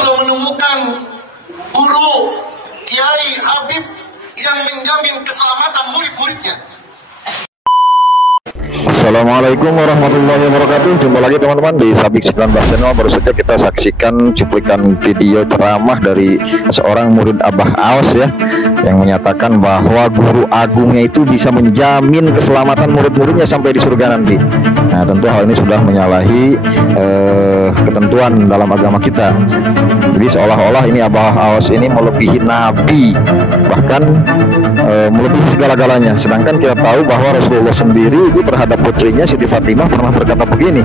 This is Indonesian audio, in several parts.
belum menemukan guru, kiai, habib yang menjamin keselamatan murid-muridnya. Assalamualaikum warahmatullahi wabarakatuh. Jumpa lagi teman-teman di Sabik 19 Channel. Baru saja kita saksikan cuplikan video ceramah dari seorang murid Abah Aos ya, yang menyatakan bahwa guru agungnya itu bisa menjamin keselamatan murid-muridnya sampai di surga nanti. Nah, tentu hal ini sudah menyalahi ketentuan dalam agama kita. Jadi seolah-olah ini Abah Aos ini melebihi nabi, bahkan melebihi segala-galanya. Sedangkan kita tahu bahwa Rasulullah sendiri itu terhadap putrinya Siti Fatimah pernah berkata begini,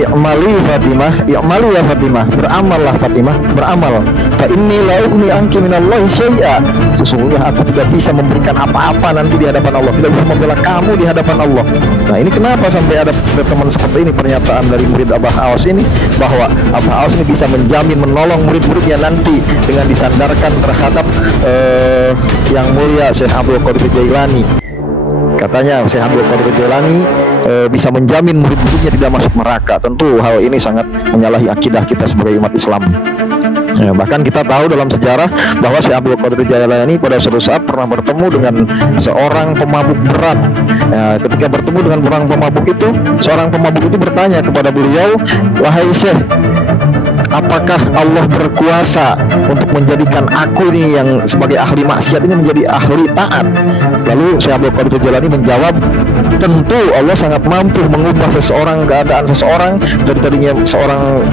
"I'mali Fatimah, i'mali ya Fatimah, beramallah Fatimah, beramal. Fa inni la ughni anki minallahi syai'a." Sesungguhnya aku tidak bisa memberikan apa-apa nanti di hadapan Allah, tidak bisa membela kamu di hadapan Allah. Nah, ini kenapa sampai ada teman seperti ini, pernyataan dari murid Abah Aos ini, bahwa Abah Aos ini bisa menjamin menolong murid-muridnya nanti dengan disandarkan terhadap yang mulia Syekh Abdul Qadir Jailani. Katanya Syekh Abdul Qadir Jailani bisa menjamin murid-muridnya tidak masuk neraka. Tentu hal ini sangat menyalahi akidah kita sebagai umat Islam. Bahkan kita tahu dalam sejarah bahwa Syekh Abdul Qadir Jailani pada suatu saat pernah bertemu dengan seorang pemabuk berat. Ketika bertemu dengan orang pemabuk itu, seorang pemabuk itu bertanya kepada beliau, "Wahai Syekh, apakah Allah berkuasa untuk menjadikan aku ini yang sebagai ahli maksiat ini menjadi ahli taat?" Lalu Syekh Abdul Qadir Jailani menjawab, "Tentu Allah sangat mampu mengubah seseorang, keadaan seseorang dari tadinya seorang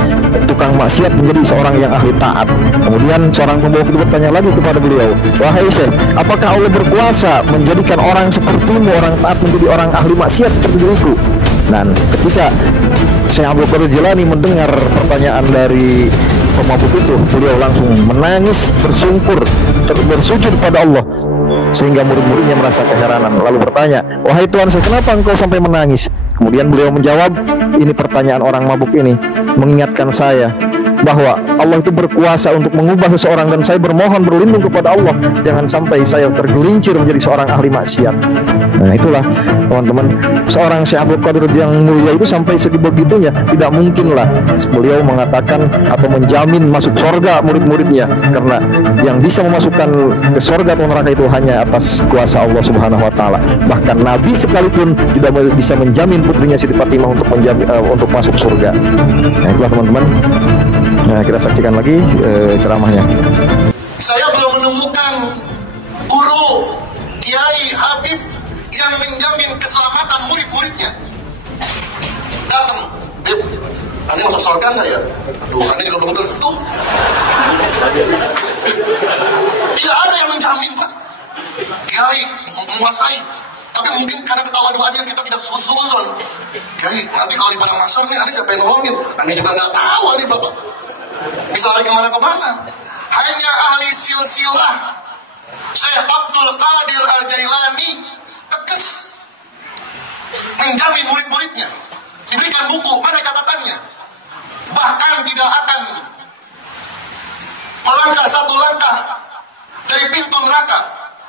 tukang maksiat menjadi seorang yang ahli taat." Kemudian seorang pembawa itu bertanya lagi kepada beliau, "Wahai Syekh, apakah Allah berkuasa menjadikan orang sepertimu, orang taat, menjadi orang ahli maksiat seperti diriku?" Dan ketika Syekh Abdul Qadir Jailani mendengar pertanyaan dari pemabuk itu, beliau langsung menangis, bersungkur, bersujud pada Allah, sehingga murid-muridnya merasa keheranan, lalu bertanya, "Wahai Tuhan saya, kenapa engkau sampai menangis?" Kemudian beliau menjawab, ini pertanyaan orang mabuk ini mengingatkan saya bahwa Allah itu berkuasa untuk mengubah seseorang, dan saya bermohon berlindung kepada Allah jangan sampai saya tergelincir menjadi seorang ahli maksiat. Nah, itulah teman-teman, seorang Syekh Abdul Qadir yang mulia itu sampai sebegitunya. Tidak mungkinlah beliau mengatakan atau menjamin masuk surga murid-muridnya, karena yang bisa memasukkan ke surga atau neraka itu hanya atas kuasa Allah Subhanahu wa taala. Bahkan Nabi sekalipun tidak bisa menjamin putrinya Siti Fatimah untuk masuk surga. Nah, itulah teman-teman. Nah, kita saksikan lagi ceramahnya. Saya belum menemukan guru, kiai, habib yang menjamin keselamatan murid-muridnya. Datang, "Ini masuk surga nggak ya? Aduh, ini juga belum tentu." Tidak ada yang menjamin, Pak. Kiai menguasai, tapi mungkin karena ketawaduannya kita tidak susun. "Kiai, nanti kalau di padang mahsyar nih, ini siapa yang nolongin? Ini juga nggak tahu, ini Bapak." Bisa lari kemana-kemana. Hanya ahli silsilah Syekh Abdul Qadir Al-Jailani tegas menjamin murid-muridnya, diberikan buku, mana catatannya, bahkan tidak akan melangkah satu langkah dari pintu neraka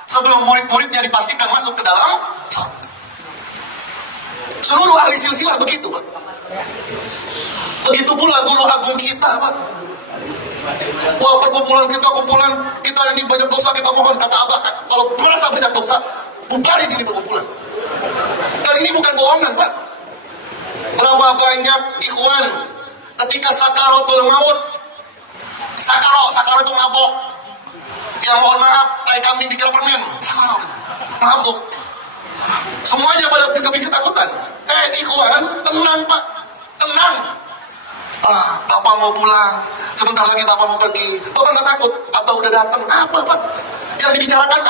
sebelum murid-muridnya dipastikan masuk ke dalam. Seluruh ahli silsilah begitu, Pak. Begitu pula guru agung kita, Pak. Wah, kumpulan kita ini banyak dosa, kita mohon, kata Abah, kalau merasa banyak dosa, bubarin ini perkumpulan. Dan ini bukan bohongan, Pak. Berapa banyak ikhwan ketika sakaratul maut, sakaro itu mabok, yang mohon maaf, tai kambing dikira permen, sakaro, mabuk, semuanya pada ketakutan. Ikhwan, tenang Pak, tenang. Bapak mau pulang, sebentar lagi Bapak mau pergi. Bapak nggak takut, Bapak udah datang. Apa Pak yang dibicarakan?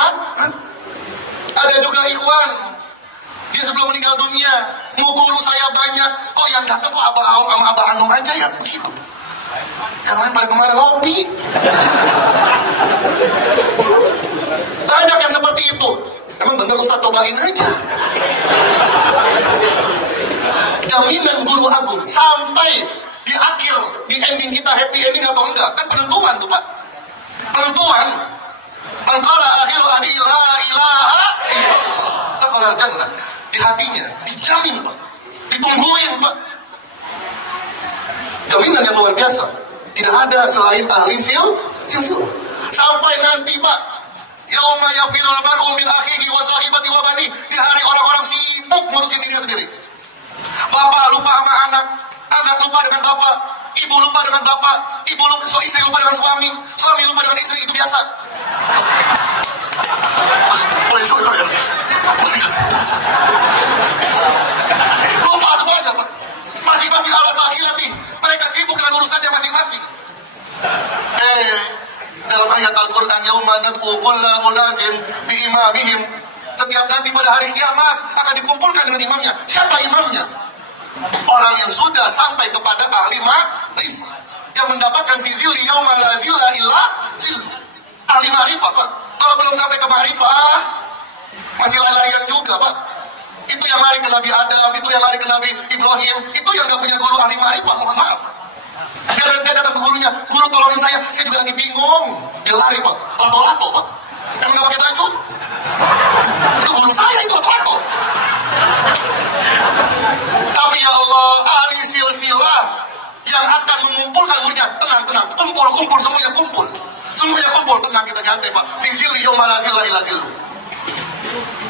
Ada juga ikhwan, dia sebelum meninggal dunia, mau guru saya banyak, kok yang datang kok Abah Aos sama Abah Anum aja ya, begitu. Yang lain pada kemana ngopi. Banyak yang seperti itu. Emang bener Ustaz, cobain aja. Jaminan guru agung sampai di akhir, di ending kita happy ending atau enggak, kan penentuan tuh Pak, penentuan. Mangkala akhiru adi la ilaha illallah, kalau jangan di hatinya dijamin Pak, ditungguin Pak, jaminan yang luar biasa. Tidak ada selain ahli silsilah. Sampai nanti Pak, yauma yafirul mar'u min akhihi wa sahibati wa bani, di hari orang-orang sibuk ngurusin dirinya sendiri. Bapak lupa sama anak, anak lupa dengan bapak, ibu lupa dengan bapak, ibu lupa, istri lupa dengan suami, suami lupa dengan istri, itu biasa. Lupa semuanya Pak. Masing-masing ala sahilati, mereka sibuk dengan urusannya masing-masing. Dalam ayat Al-Quran, yauma nad'u kulla unasin bi imamihim, setiap nanti pada hari kiamat akan dikumpulkan dengan imamnya. Siapa imamnya? Orang yang sudah sampai kepada ahli ma'rifah, yang mendapatkan fizil yauma la zilla illa zilluh. Ahli ma'rifah Pak. Kalau belum sampai ke ma'rifah, masih lari-larian juga Pak. Itu yang lari ke Nabi Adam, itu yang lari ke Nabi Ibrahim, itu yang gak punya guru ahli ma'rifah, mohon maaf. Dia datang ke gurunya, guru tolongin saya juga lagi bingung. Dia lari Pak, lato-lato Pak. Emang gak pakai baju? Itu guru saya, itu lato-lato. Tapi ya Allah, ahli silsilah yang akan mengumpulkan muridnya, tenang, kumpul, semuanya kumpul. Semuanya kumpul, tenang, kita nyantai Pak. Fizil yauma la zilla illa zilluh.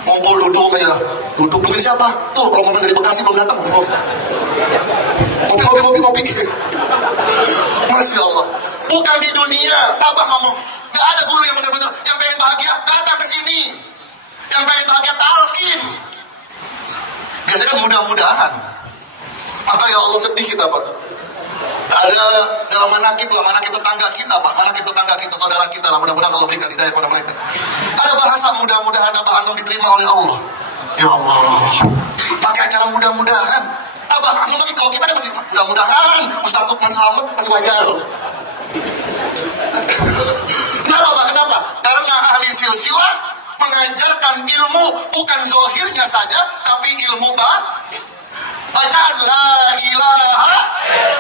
Ngumpul duduk aja. Duduk dengan siapa? Tuh, kalau ngomong dari Bekasi belum datang. Ngopi. Masya Allah. Bukan di dunia. Abang ngomong, gak ada guru yang benar-benar yang pengen bahagia datang ke sini. Yang pengen bahagia talqin. Biasanya kan mudah-mudahan. Maka ya Allah sedih kita Pak. Ada dalam manakib tetangga kita Pak, manakib tetangga kita, saudara kita lah, mudah-mudahan Allah berikan hidayah kepada mereka. Ada bahasa mudah-mudahan Abah Anum diterima oleh Allah. Ya Allah, pakai acara mudah-mudahan. Abah Anum lagi, kalau kita kan masih mudah-mudahan, Ustaz Lukman Selamat masih wajar. Kenapa? Karena ahli silsilah mengajarkan ilmu bukan zohirnya saja, tapi ilmu bacaan la ilaha,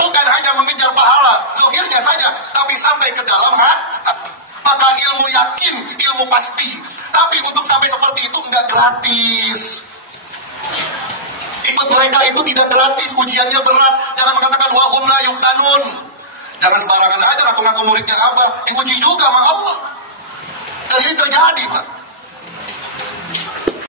bukan hanya mengejar pahala zohirnya saja, tapi sampai ke dalam hati. Maka ilmu yakin, ilmu pasti. Tapi untuk sampai seperti itu enggak gratis. Ikut mereka itu tidak gratis, ujiannya berat. Jangan mengatakan wahum la yuftanun. Jangan sembarangan aja ngaku-ngaku muridnya apa, diuji juga sama Allah. Dan ini terjadi Pak.